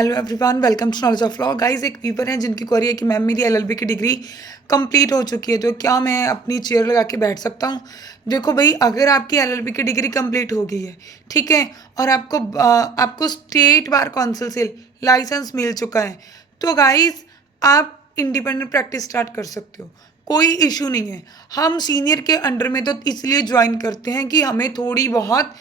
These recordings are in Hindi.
Hello everyone, welcome to knowledge of law. Guys, एक व्यूवर हैं जिनकी क्वेरी है कि मैम मेरी एलएलबी की डिग्री कंप्लीट हो चुकी है, तो क्या मैं अपनी चेयर लगा के बैठ सकता हूँ? देखो भाई, अगर आपकी एलएलबी की डिग्री कंप्लीट हो गई है, ठीक है, और आपको स्टेट बार काउंसिल से लाइसेंस मिल चुका है, तो गाइस आप इंडिपेंडेंट प्रैक्टिस स्टार्ट कर सकते हो। कोई इशू नहीं है। हम सीनियर के अंडर में तो इसलिए ज्वाइन करते हैं कि हमें थोड़ी बहुत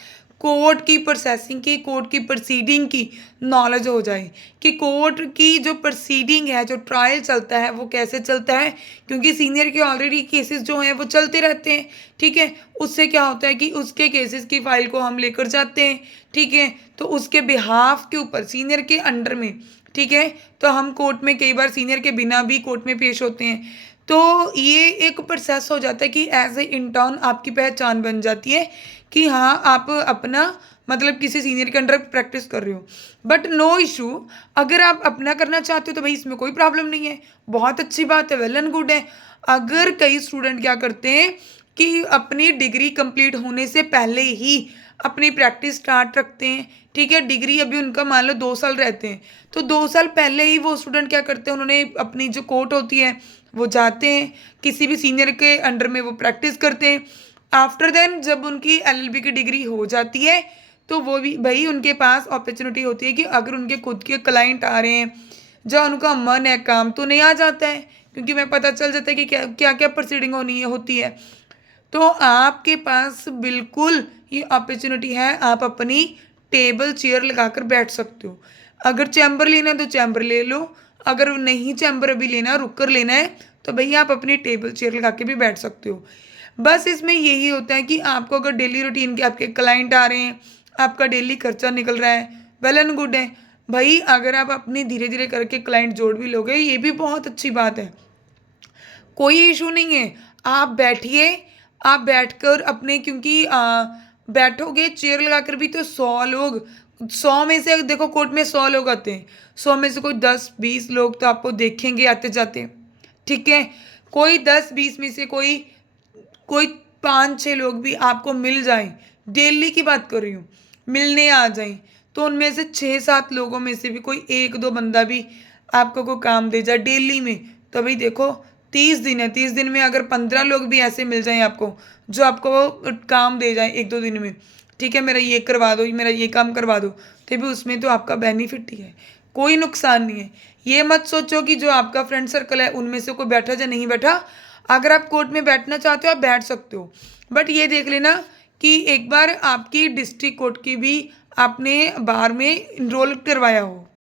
कोर्ट की प्रोसेसिंग की, कोर्ट की प्रोसीडिंग की नॉलेज हो जाए कि कोर्ट की जो प्रोसीडिंग है, जो ट्रायल चलता है, वो कैसे चलता है। क्योंकि सीनियर के ऑलरेडी केसेस जो हैं वो चलते रहते हैं, ठीक है। उससे क्या होता है कि उसके केसेस की फाइल को हम लेकर जाते हैं, ठीक है। तो उसके बिहाफ के ऊपर सीनियर के अंडर में, ठीक है, तो हम कोर्ट में कई बार सीनियर के बिना भी कोर्ट में पेश होते हैं। तो ये एक प्रोसेस हो जाता है कि एज ए इंटर्न आपकी पहचान बन जाती है कि हाँ, आप अपना मतलब किसी सीनियर के अंडर प्रैक्टिस कर रहे हो। बट नो इशू, अगर आप अपना करना चाहते हो तो भाई इसमें कोई प्रॉब्लम नहीं है, बहुत अच्छी बात है, वेल एंड गुड है। अगर कई स्टूडेंट क्या करते हैं कि अपनी डिग्री कंप्लीट होने से पहले ही अपनी प्रैक्टिस स्टार्ट रखते हैं, ठीक है। डिग्री अभी उनका मान लो 2 साल रहते हैं, तो 2 साल पहले ही वो स्टूडेंट क्या करते हैं, उन्होंने अपनी जो कोर्ट होती है वो जाते हैं, किसी भी सीनियर के अंडर में वो प्रैक्टिस करते हैं। आफ्टर देन जब उनकी एलएलबी की डिग्री हो जाती है, तो वो भी भाई उनके पास अपॉर्चुनिटी होती है कि अगर उनके खुद के क्लाइंट आ रहे हैं, जो उनका मन है, काम तो नहीं आ जाता है, क्योंकि मैं पता चल जाता है कि क्या क्या क्या प्रोसीडिंग होती है। तो आपके पास बिल्कुल ये अपॉर्चुनिटी है, आप अपनी टेबल चेयर लगाकर बैठ सकते हो। अगर चैम्बर लेना है तो चैम्बर ले लो, अगर नहीं चैम्बर अभी लेना, रुक कर लेना है, तो भैया आप अपनी टेबल चेयर लगा के भी बैठ सकते हो। बस इसमें यही होता है कि आपको अगर डेली रूटीन के आपके क्लाइंट आ रहे हैं, आपका डेली खर्चा निकल रहा है, वेल एंड गुड है भाई। अगर आप अपनी धीरे धीरे करके क्लाइंट जोड़ भी लोगे, ये भी बहुत अच्छी बात है, कोई इशू नहीं है। आप बैठिए, आप बैठकर अपने, क्योंकि बैठोगे चेयर लगाकर भी तो 100 लोग, 100 में से देखो कोर्ट में 100 लोग आते हैं, 100 में से कोई 10-20 लोग तो आपको देखेंगे आते जाते, ठीक है। कोई 10-20 में से कोई कोई 5-6 लोग भी आपको मिल जाएं, डेली की बात कर रही हूँ, मिलने आ जाएं, तो उनमें से 6-7 लोगों में से भी कोई 1-2 बंदा भी आपको कोई काम दे जाए डेली में, तो भाई देखो 30 दिन है, 30 दिन में अगर 15 लोग भी ऐसे मिल जाएं आपको, जो आपको काम दे जाएं 1-2 दिन में, ठीक है, मेरा ये करवा दो, मेरा ये काम करवा दो, तो भी उसमें तो आपका बेनिफिट ही है, कोई नुकसान नहीं है। ये मत सोचो कि जो आपका फ्रेंड सर्कल है उनमें से कोई बैठा या नहीं बैठा। अगर आप कोर्ट में बैठना चाहते हो आप बैठ सकते हो, बट ये देख लेना कि एक बार आपकी डिस्ट्रिक्ट कोर्ट की भी आपने बार में इनरोल करवाया हो।